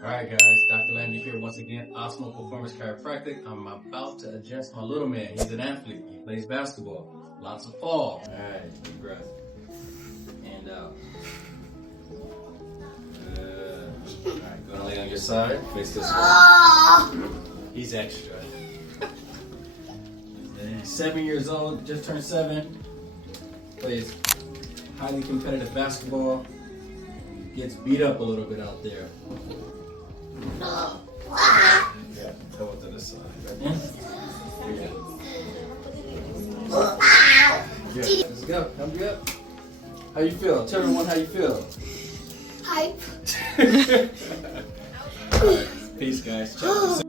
Alright guys, Dr. Landy here once again, Osmo Performance Chiropractic. I'm about to adjust my little man. He's an athlete. He plays basketball. Lots of fall. Alright, deep breath. And out. Alright, gonna lay on your side. Face this way. He's extra. He's 7 years old, just turned 7. Plays highly competitive basketball. Gets beat up a little bit out there. Yeah, go to the side. Yeah. Yeah. Let's go. Come get. How you feel? Tell everyone how you feel. Hype. All right. Peace, guys.